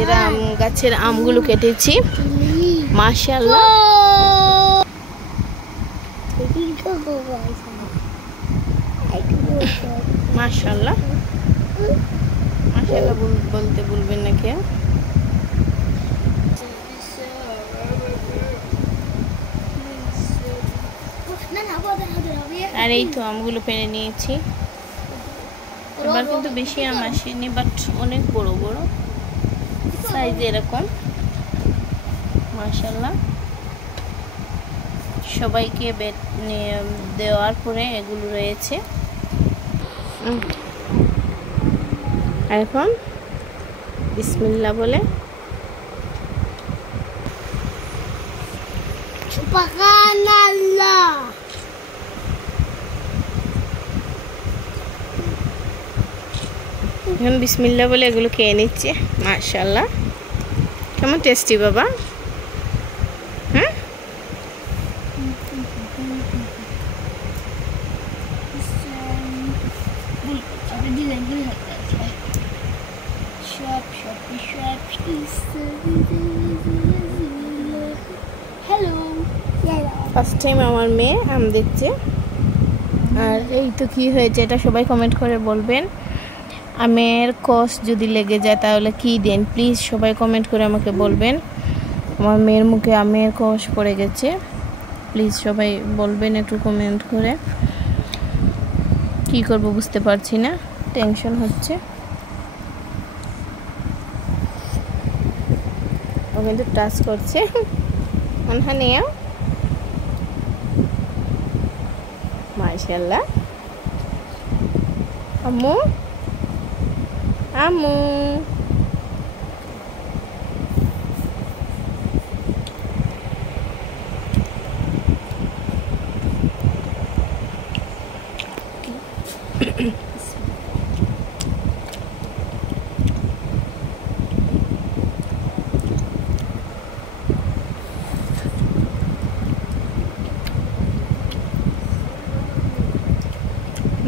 নিজেরা আম গাছের আমগুলো কেটেছি মাশাআল্লাহ। মাশাআল্লাহ মাশাআল্লাহ বলতে ভুলবেন না কেউ। আর এই তো আমগুলো পেরে নিয়েছি। এবার কিন্তু বেশি আম আসেনি, বাট অনেক বড় বড় সাইজ এরকম মাশাআল্লাহ। সবাইকে দেওয়ার পরে এগুলো রয়েছে। এখন বিসমিল্লাহ বলে সুবহানাল্লাহ এখন বিসমিল্লাহ বলে এগুলো খেয়ে নিচ্ছে মাশাআল্লাহ। কেমন টেস্টি বাবা? হ্যাঁ ফার্স্ট টাইম আমার মেয়ে আম দেখছে। আর এই তো কি হয়েছে এটা সবাই কমেন্ট করে বলবেন। আমের কষ যদি লেগে যায় তাহলে কি দেন, প্লিজ সবাই কমেন্ট করে আমাকে বলবেন। আমার মেয়ের মুখে আমের কষ পড়ে গেছে, প্লিজ সবাই বলবেন একটু কমেন্ট করে। কি করব বুঝতে পারছি না, টেনশন হচ্ছে। ও কিন্তু টাচ করছে মনহা নিয়ে মাশাআল্লাহ। আম্মু আম্মু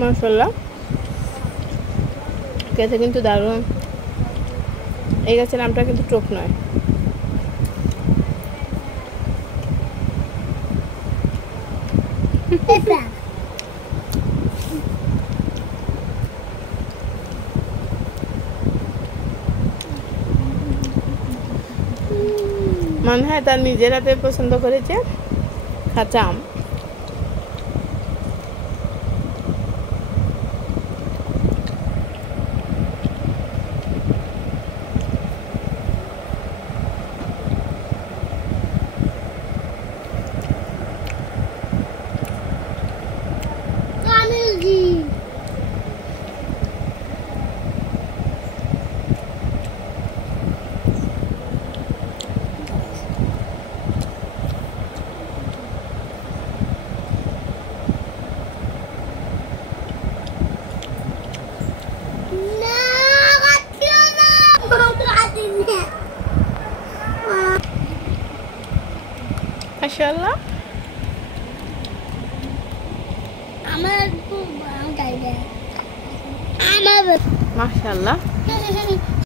মাশাআল্লাহ খেতে কিন্তু দারুণ। এই গাছের নামটা কিন্তু টক নয়। মনে হয় তার নিজের হাতে পছন্দ করেছে কাঁচা আম। মাশাআল্লাহ মাশাআল্লাহ